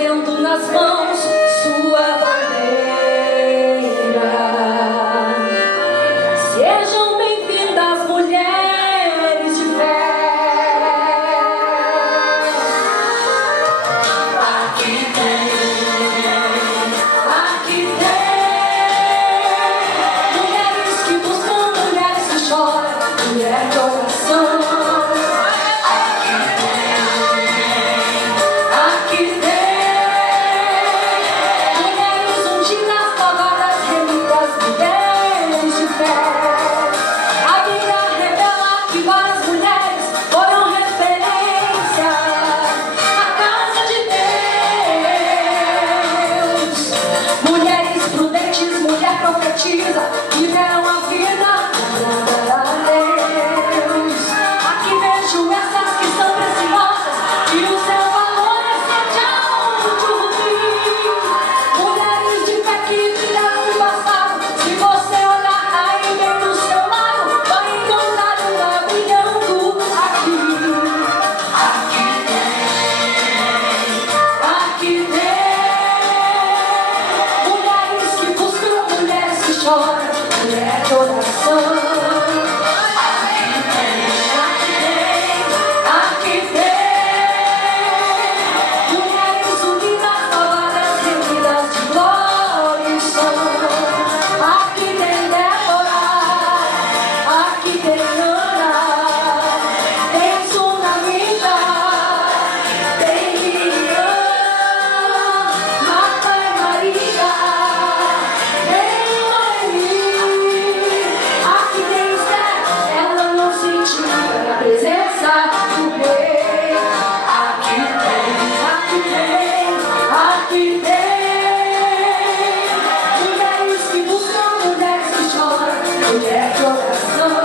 trazendo nas mãos sua bandeira. Sejam bem-vindas, mulheres de fé. Aqui tem mulheres que buscam, mulheres que choram, mulher de oração. Profetiza e deram a vida a Deus. Aqui vejo essas que são preciosas e o seu valor excede ao rubi. Mulheres de fé que tiraram o passado. Se você olhar aí bem do seu lado, vai encontrar uma brilhando aqui. Aqui tem mulher de oração. Aqui tem mulheres unidas, salvadas, remidas de glória e som. Aqui tem Débora, aqui tem Ana, tem Sunamita, tem Miriam, Marta e Maria. Presença do Rei. Aqui tem mulheres que buscam, mulheres que choram, mulher de oração.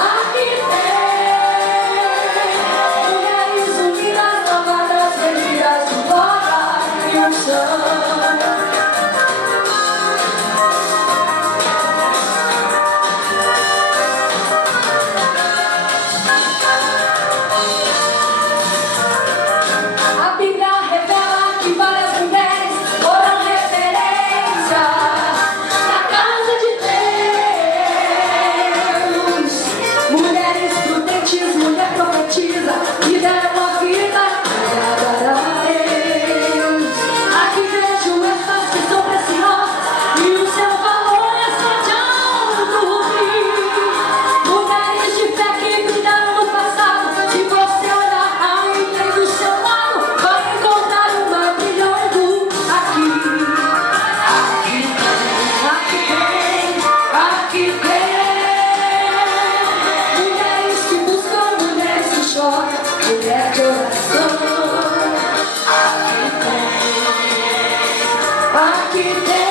Aqui tem mulheres unidas, salvadas, remidas de glória e unção. Mulher profetiza e deram a vida a Deus. Aqui vejo essas que são preciosas e o seu valor excede ao rubi. Mulheres de fé que brilharam no passado. Se você olhar aí bem do seu lado, vai encontrar uma brilhando aqui. Aqui tem mulher de oração. Aqui tem